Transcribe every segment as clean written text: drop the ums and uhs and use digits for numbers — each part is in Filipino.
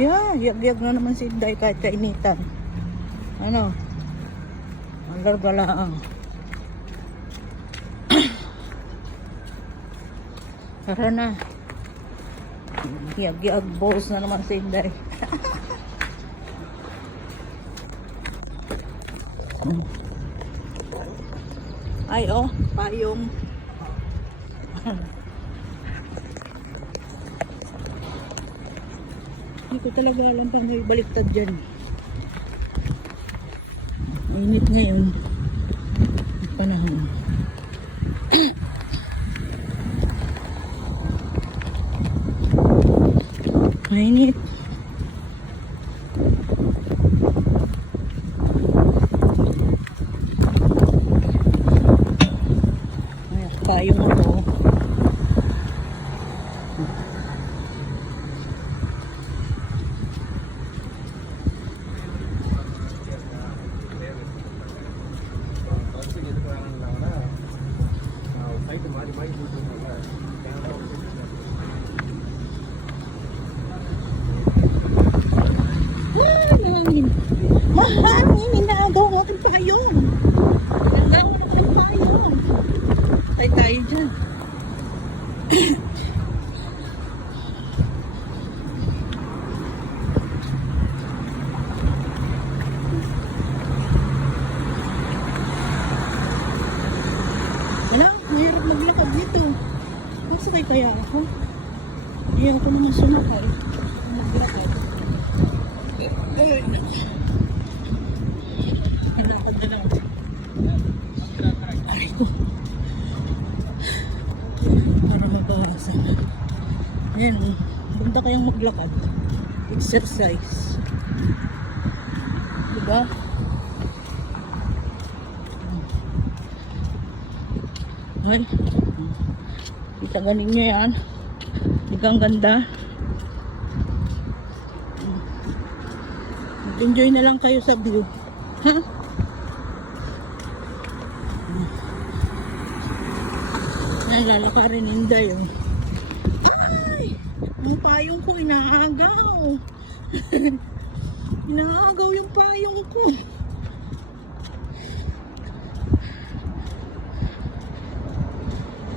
Yeah, yag-yag na naman si Inday kahit kainitan. Ano? Ang gargalaang. Tara na. Yag-yag balls na naman si Inday. Ay, oh, payong. Hindi ko talaga alam pang may baliktad dyan. Mainit ngayon. Panahon. Mainit. Payong ako. Mahangin, inaagaw ng ating payong. Inaagaw ng ating payong. Tayo dyan. Wala, mahirap maglakad dito. Masakay kaya ako? Ayaw ko naman sumakay. Maglakad. Malakad na lang. Ay ko. Para mabawasan. Ayan, bunda kayang maglakad. Exercise. Diba? Ay. Kita ganin nyo yan. Ang ganda. Enjoy na lang kayo sa view. Ha? Ay, lalakarin Inday. Oh. Ay! Ang payong ko inaagaw. Inaagaw yung payong ko.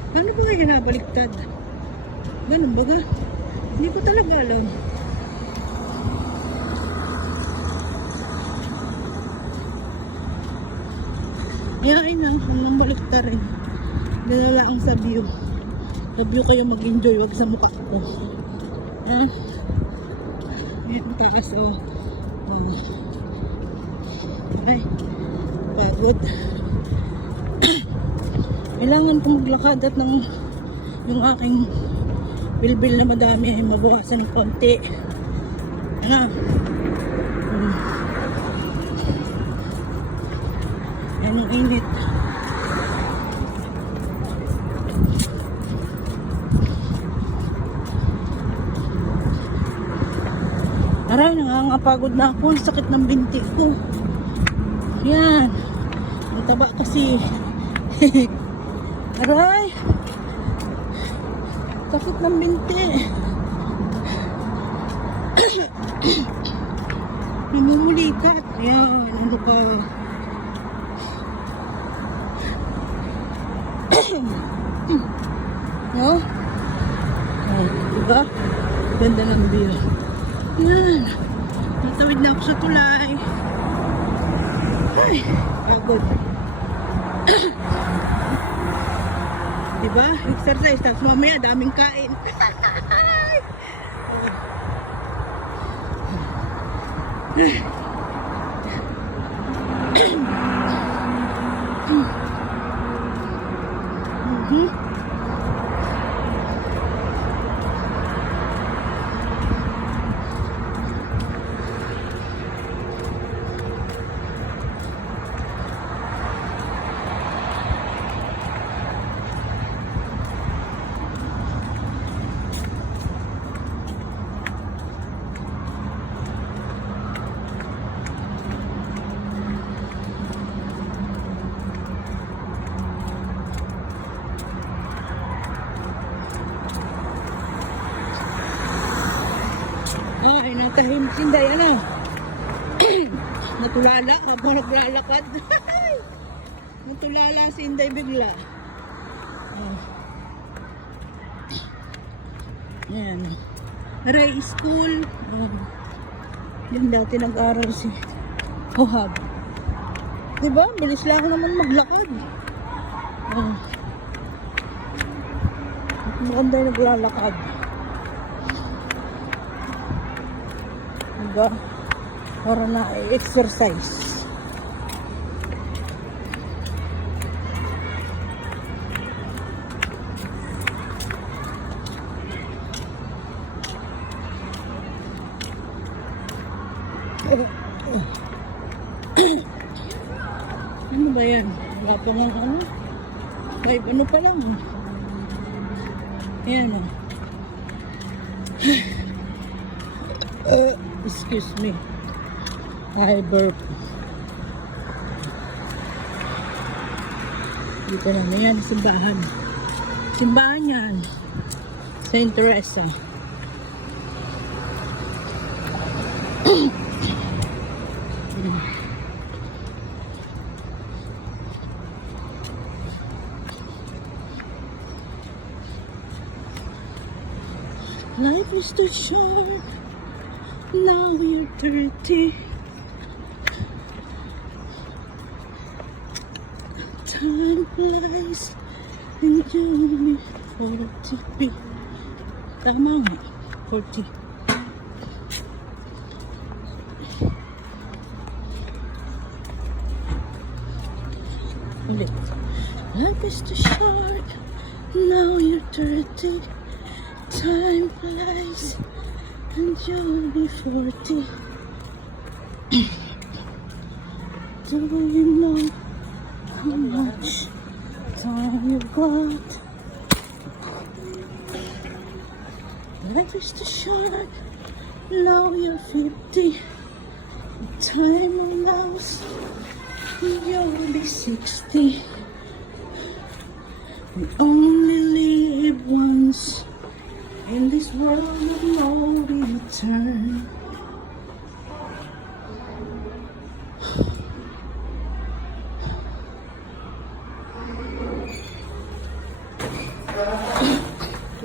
Paano ba kayo nabaliktad? Ganun ba ga? Hindi ko talaga alam. Yain na, ang baliktad rin. Ganun lang sa view. Sa view kayo mag-enjoy, wag sa mukha ko. Ha? Ayan, taas o. Okay. Pagod. Kailangan ko maglakad at yung aking bilbil na madami ay mabukasan ng konti. Ano? Yan ang init. Aray, nangangapagod na ako. Ang sakit ng binti ko. Yan. Ang taba kasi. Aray. Sakit ng binti. Pinumulikat. Yan. Ano ka? No? Ay, diba? Ganda ng view. Yan. Natawid na ako sa tulay. Ay, pagod. Diba? Exercise. Tapos mamaya daming kain. Ay, natahimik si Inday, ano? Natulala habang naglalakad. Natulala si Inday bigla. Oh. Ayan. Ray School. Oh. Yan dati nag-aral si Ohab. Diba? Bilis lang naman maglakad. Oh. Maganda yung naglalakad. Diba? Para na exercise. Ano ba yan? Wala pa nga ano? 5 ano pa lang. Ayan o. Excuse me. I burp. Dito naman yan, simbahan. Simbahan yan. Saint Teresa. Life is too short. Now you're 30. Time flies and you'll be 40. Tama nga, 40. Ulit. Life is too short. Now you're 30. Time flies and you'll be 40. Do you know how much time you've got? Life is too short. Now you're 50. Time allows you'll be 60. We only live once. In this world of no return.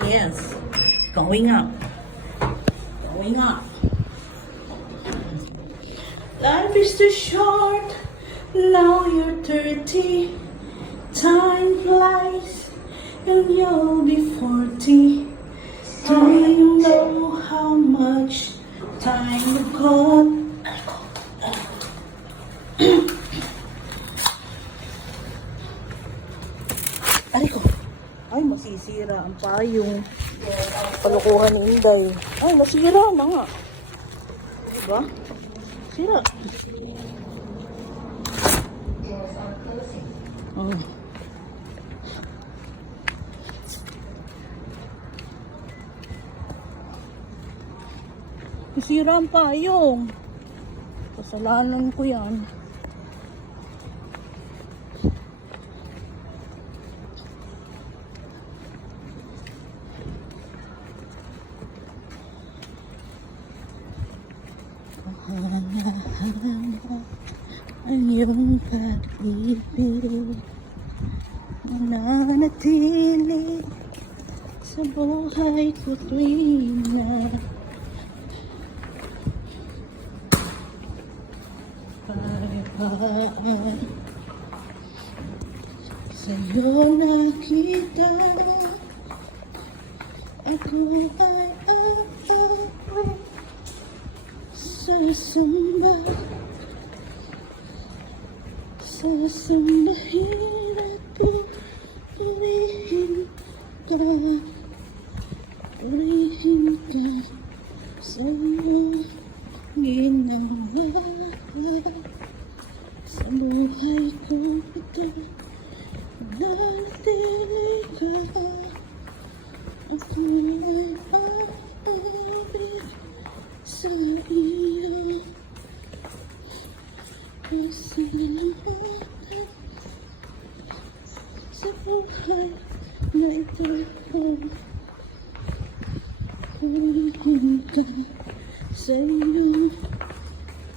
Yes, going up. Going up. Life is too short. Now you're 30. Time flies and you'll be 40. Do you know how much time you've got? Ariko. Ay, masisira ang payong. Palukuhan ni Inday. Ay, nasira na nga. Diba? Sira. Oh. Nasira ang payong. Kasalanan ko yan. Ang iyong pag-ibig nananatili sa buhay ko tuwing na paraan sa'yo nakita ako ay sasamba sasambahin at purihin ka sa iyong ginawa sa buhay ko ito nanatili ka ako ay aabig sa iyo kasalanan sa buhay na ito purihin ka sa'yo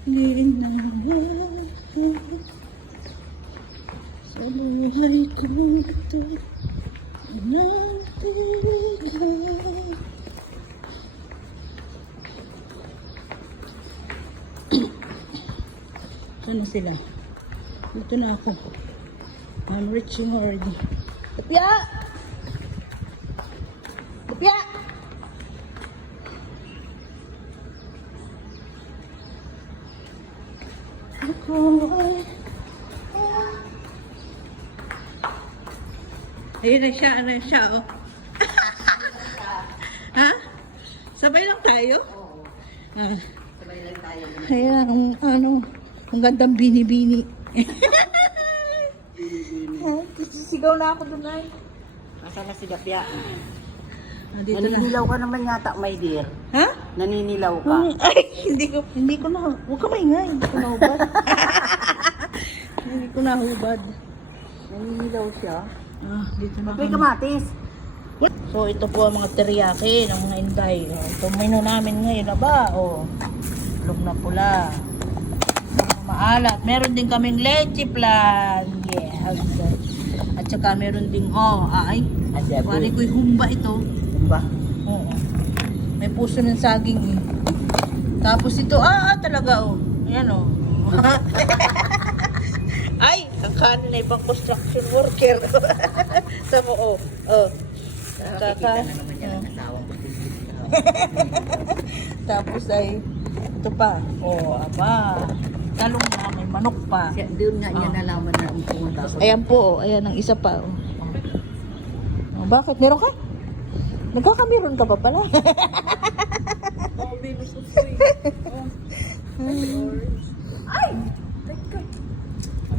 ginagawa sa buhay kong ito nagtiga. Saan na sila? Dito na ako. I'm reaching already. Tapia! Tapia! Ako ay... Ayun na siya, ano siya, oh. Ha? Sabay lang tayo? Oo, Ah. sabay lang tayo. Ayan, ang gandang bini-bini. Sisigaw na ako doon ay. Nasaan na si Dapya? Dito na. Naninilaw ka naman yata, my dear. Ha? Naninilaw ka. Ay, hindi ko na, huwag ka maingay, hindi ko nahubad. Hindi ko nahubad. Naninilaw siya. Ah, dito na May kami. kamatis. So, ito po ang mga teriyaki ng mga inday. Ito menu namin ngayon, aba, oh. Lug na pula. Maalat. Meron din kaming leche plan. Yes. At saka meron ding, wari ko'y humba ito. Ba? Oo. May puso ng saging eh. Tapos ito, talaga oh. Ayan oh. Ay, ang kanin na ibang construction worker. Sa mo, oh. Nakakita na naman yan ang asawang ko. Tapos ay, ito pa. Oh, aba. Talong na, may manok pa. Doon nga niya nalaman na ang pumunta ako. Ayan po, ayan ang isa pa. Oh, bakit? Meron ka? Nagkakameron ka pa pala. Oh, baby, so sweet. Ay! Teka.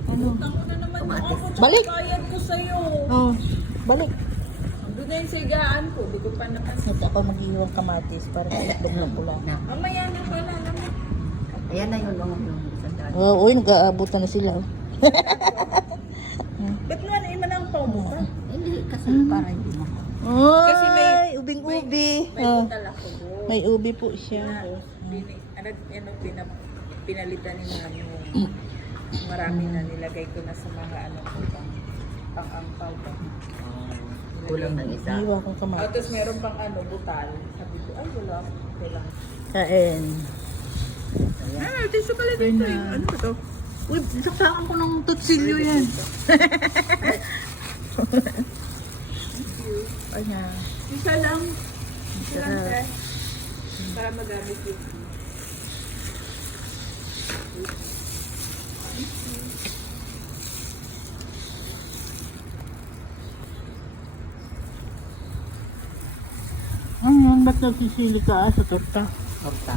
Ano? Ako na naman yung Kamatis. ako, Balik. bayad ko sa'yo. Oh, balik. Doon na yung sigaan ko, di ko pa nakas. Ito ako mag-iwang kamatis para sa itlog na pula. Na. Mamaya na pala, naman. Ayan na yung long sandaan. Oh, uy, nag-aabutan na sila. Oh. Ba't nga na ima ng paubo ka? Hindi, kasi para hindi mo. Oy, Kasi may- ubing-ubi. May Oh, butal ako doon. may ubi po siya. Pinalitan ni mami mo. Marami na nilagay ko na sa mga pang-angpaw ba. Kulang ng isa. Iwan kong Oh, kamatis. tapos meron pang butal. Sabi ko, ay wala. Okay lang. Kain. Tiso pala dito eh. Ano ba to? Uy, saksakan ko ng tutsilyo yan. Ayan. Isa lang. Isa lang, sir. Para magamit yun. Ano yan? Ba't nagsisili ka sa torta? Torta.